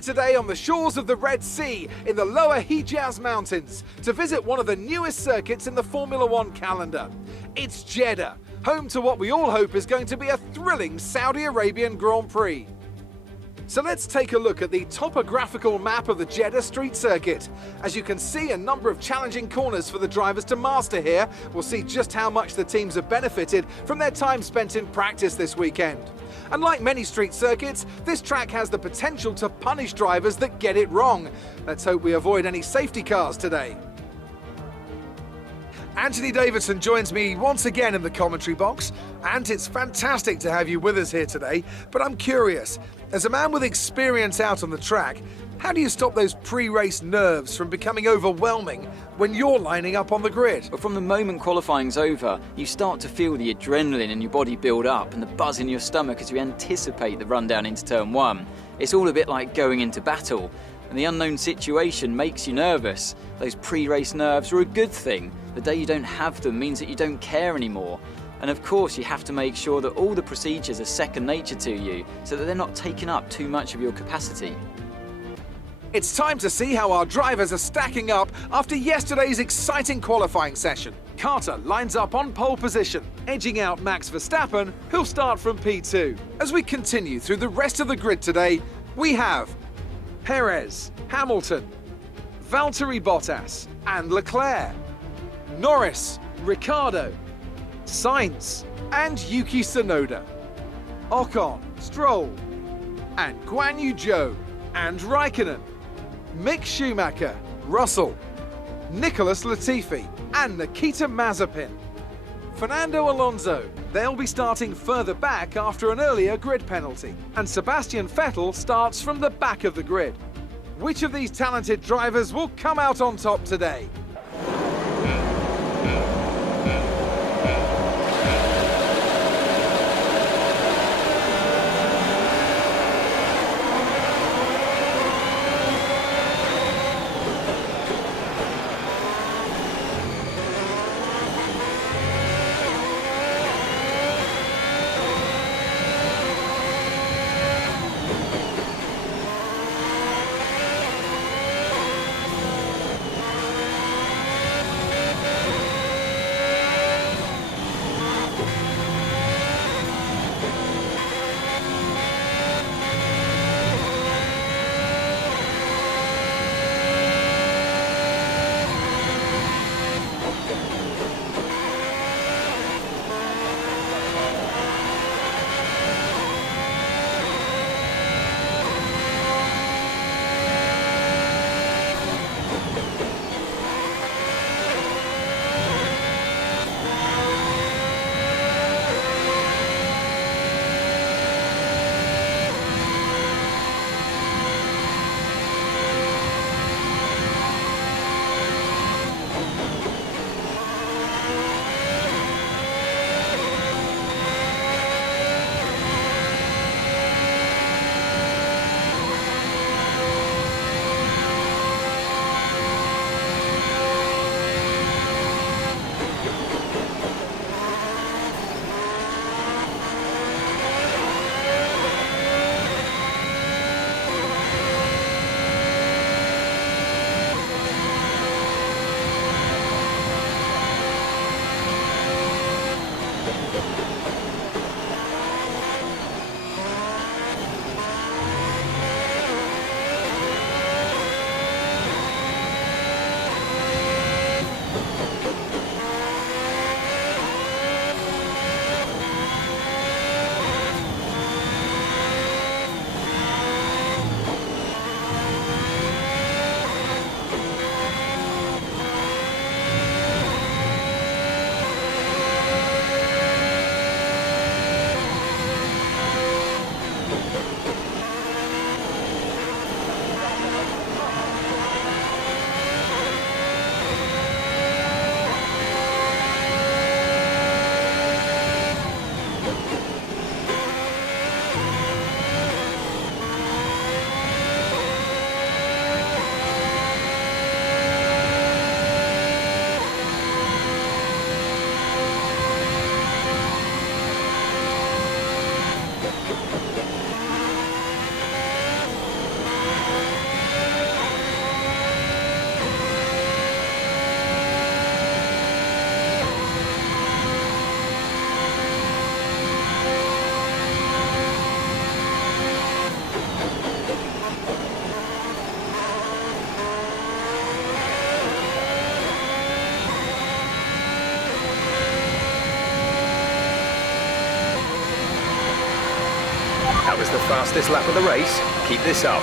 here today on the shores of the Red Sea in the lower Hijaz Mountains to visit one of the newest circuits in the Formula One calendar. It's Jeddah, home to what we all hope is going to be a thrilling Saudi Arabian Grand Prix. So let's take a look at the topographical map of the Jeddah Street Circuit. As you can see, a number of challenging corners for the drivers to master here. We'll see just how much the teams have benefited from their time spent in practice this weekend. And like many street circuits, this track has the potential to punish drivers that get it wrong. Let's hope we avoid any safety cars today. Anthony Davidson joins me once again in the commentary box. And it's fantastic to have you with us here today, but I'm curious, as a man with experience out on the track, how do you stop those pre-race nerves from becoming overwhelming when you're lining up on the grid? But from the moment qualifying's over, you start to feel the adrenaline in your body build up and the buzz in your stomach as you anticipate the run down into turn one. It's all a bit like going into battle, and the unknown situation makes you nervous. Those pre-race nerves are a good thing. The day you don't have them means that you don't care anymore. And of course, you have to make sure that all the procedures are second nature to you so that they're not taking up too much of your capacity. It's time to see how our drivers are stacking up after yesterday's exciting qualifying session. Carter lines up on pole position, edging out Max Verstappen, who'll start from P2. As we continue through the rest of the grid today, we have Perez, Hamilton, Valtteri Bottas and Leclerc, Norris, Ricciardo, Sainz and Yuki Tsunoda, Ocon, Stroll and Guan Yu Zhou and Raikkonen, Mick Schumacher, Russell, Nicholas Latifi and Nikita Mazepin. Fernando Alonso, they'll be starting further back after an earlier grid penalty. And Sebastian Vettel starts from the back of the grid. Which of these talented drivers will come out on top today? Fastest lap of the race. Keep this up.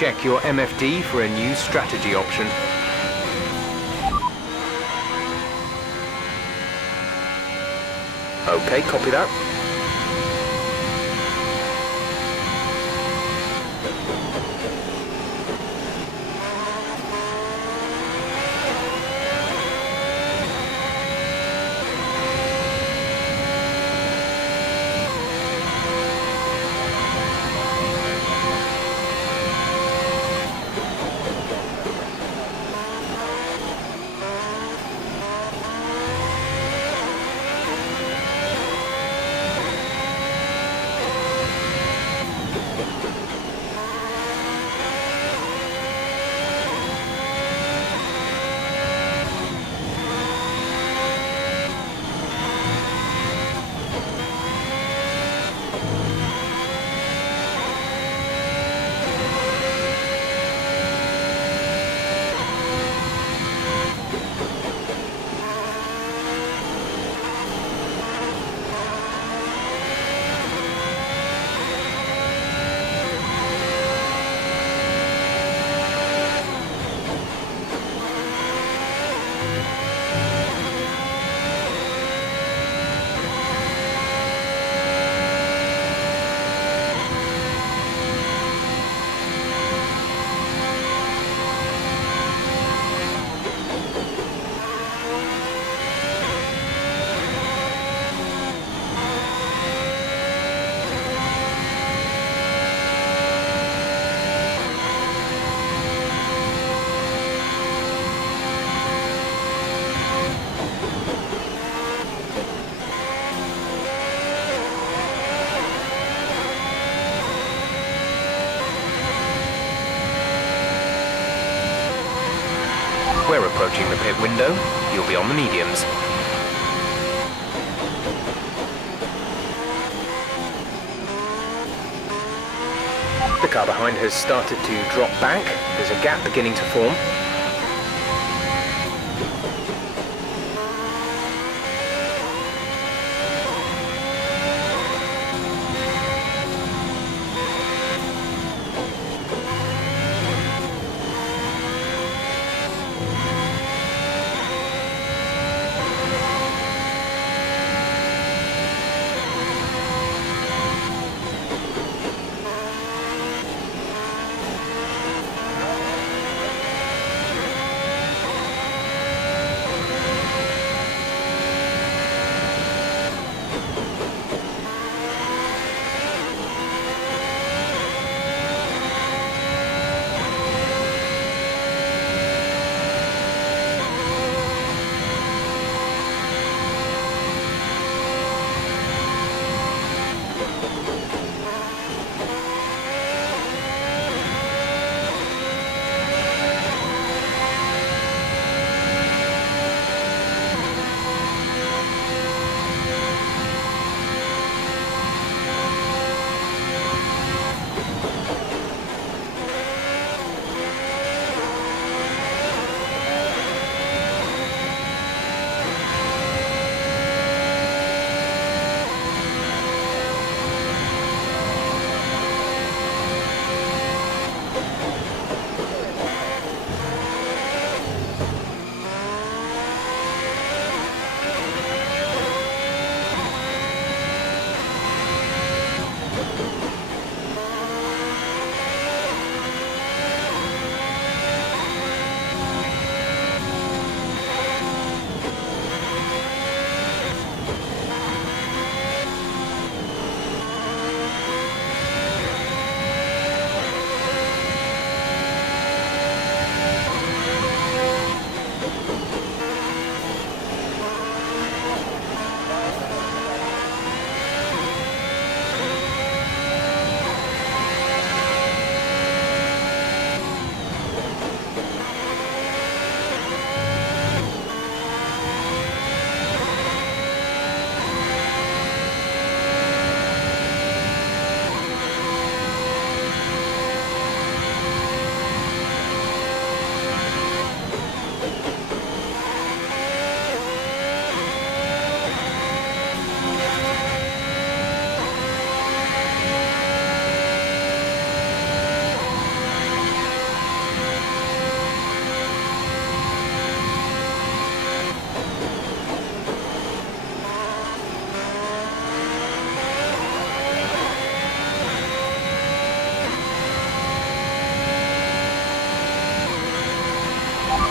Check your MFD for a new strategy option. Okay, copy that. We're approaching the pit window. You'll be on the mediums. The car behind has started to drop back. There's a gap beginning to form.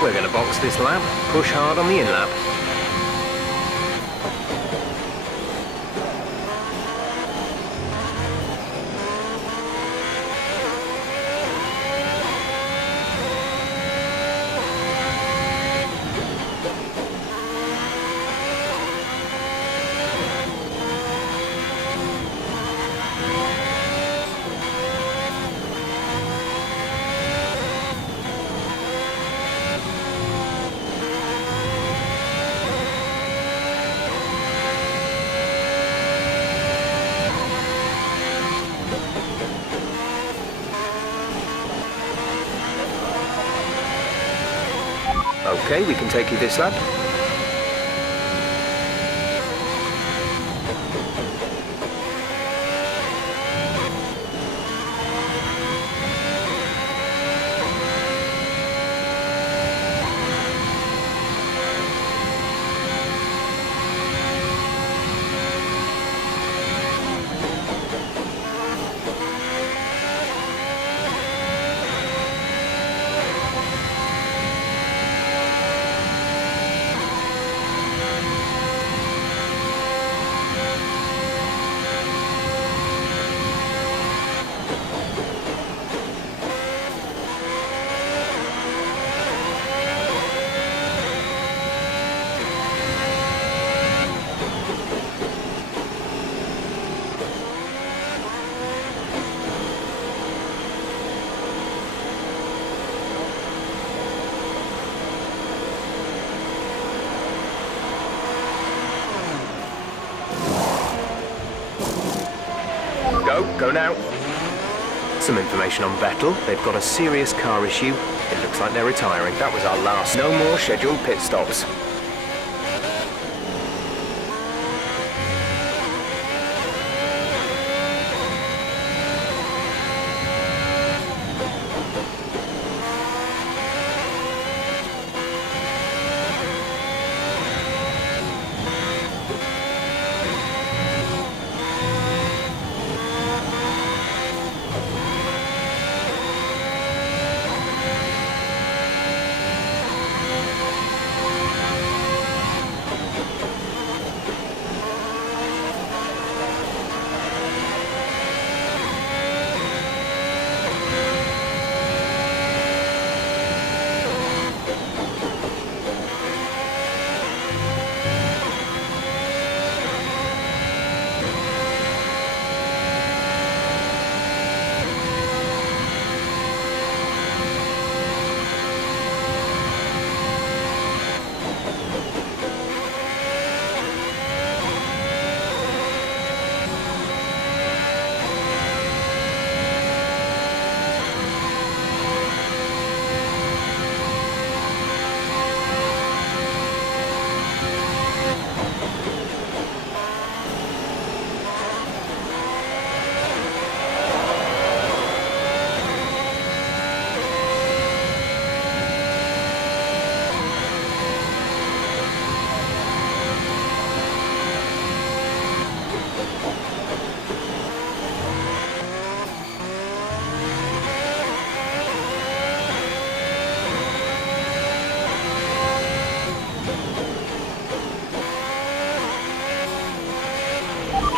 We're going to box this lap, push hard on the in-lap. Okay, we can take you this lap. Go now. Some information on Vettel. They've got a serious car issue. It looks like they're retiring. That was our last. No more scheduled pit stops.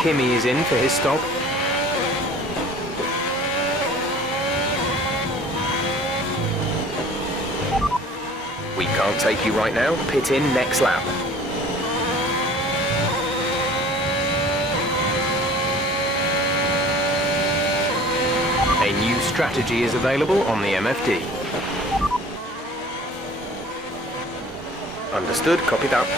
Kimi is in for his stop. We can't take you right now. Pit in next lap. A new strategy is available on the MFD. Understood, copy that.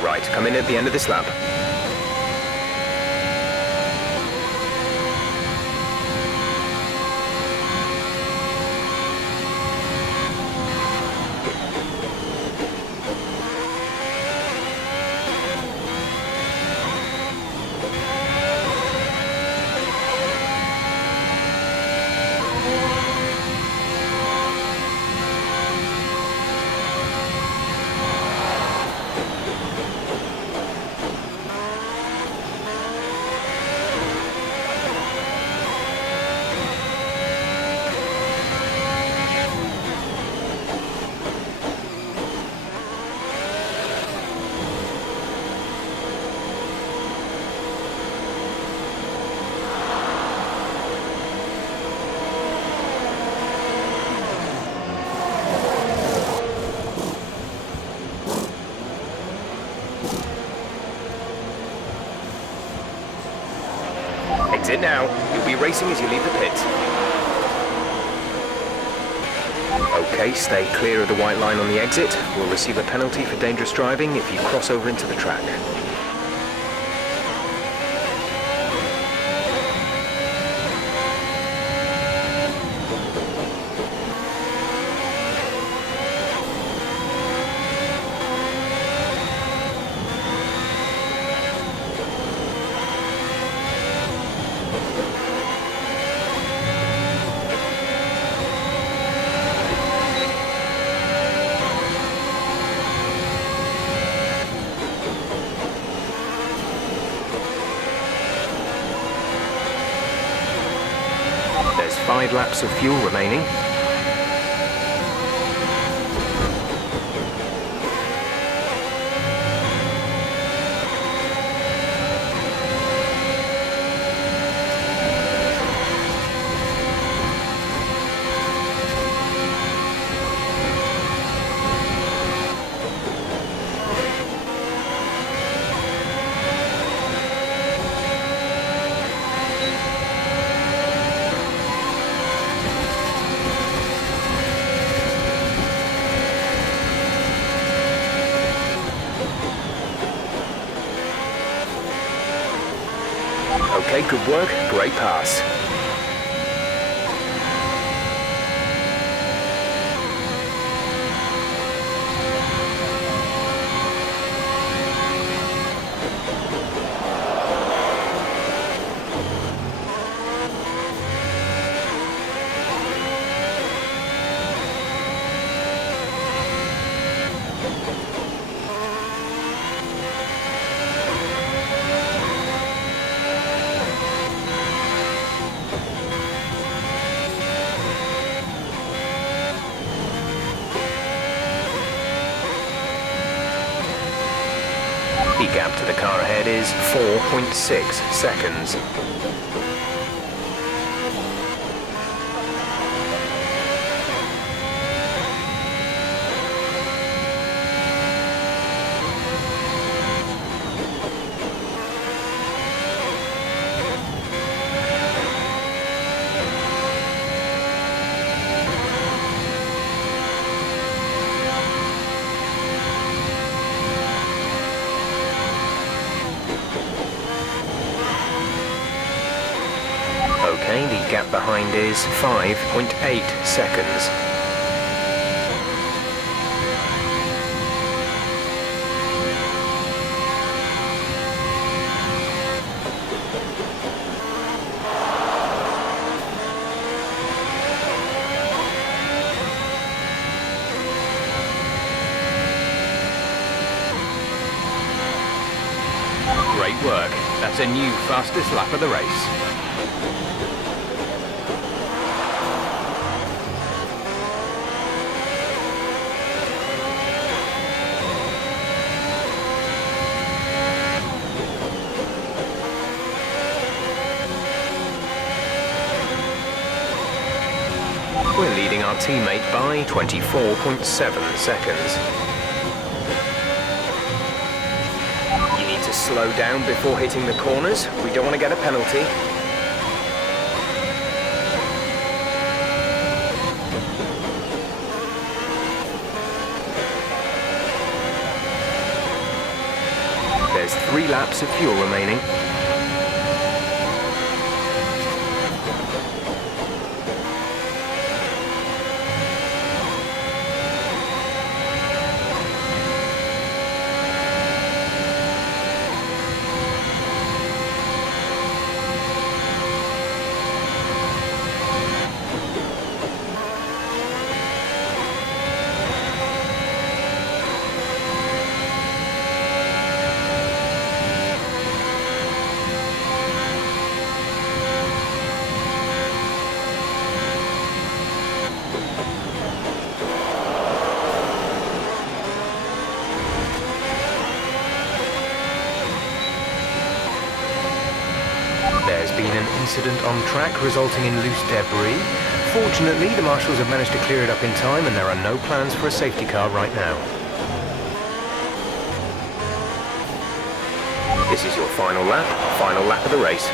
Right, come in at the end of this lap. it now. You'll be racing as you leave the pits. Okay, stay clear of the white line on the exit. We'll receive a penalty for dangerous driving if you cross over into the track. There's 5 laps of fuel remaining. Okay, good work. Great pass. The gap to the car ahead is 4.6 seconds. Okay, the gap behind is 5.8 seconds. Great work. That's a new fastest lap of the race. We're leading our teammate by 24.7 seconds. You need to slow down before hitting the corners. We don't want to get a penalty. There's 3 laps of fuel remaining. There's been an incident on track resulting in loose debris. Fortunately, the marshals have managed to clear it up in time and there are no plans for a safety car right now. This is your final lap of the race.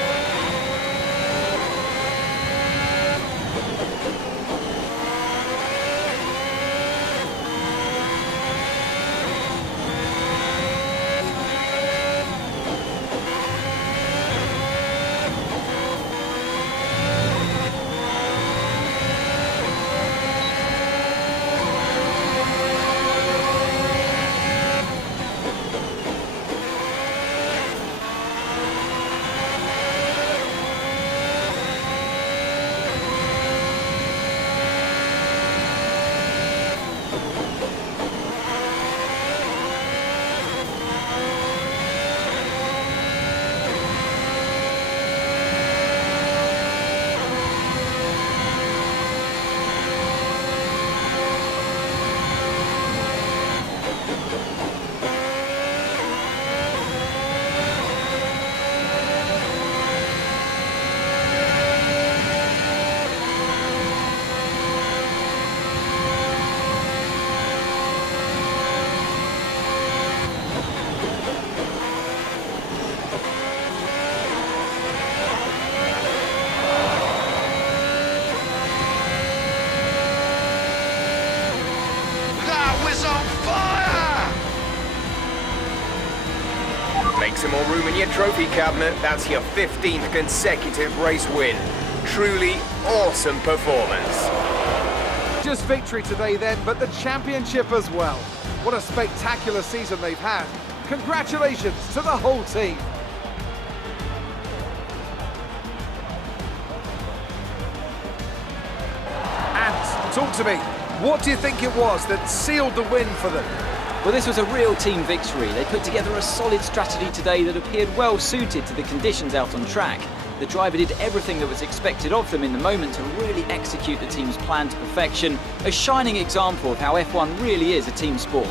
Make some more room in your trophy cabinet. That's your 15th consecutive race win. Truly awesome performance. Just victory today then, but the championship as well. What a spectacular season they've had. Congratulations to the whole team. And talk to me, what do you think it was that sealed the win for them? Well, this was a real team victory. They put together a solid strategy today that appeared well suited to the conditions out on track. The driver did everything that was expected of them in the moment to really execute the team's plan to perfection, a shining example of how F1 really is a team sport.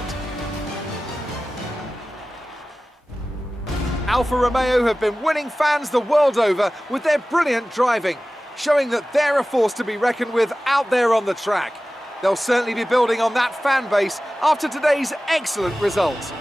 Alfa Romeo have been winning fans the world over with their brilliant driving, showing that they're a force to be reckoned with out there on the track. They'll certainly be building on that fan base after today's excellent results.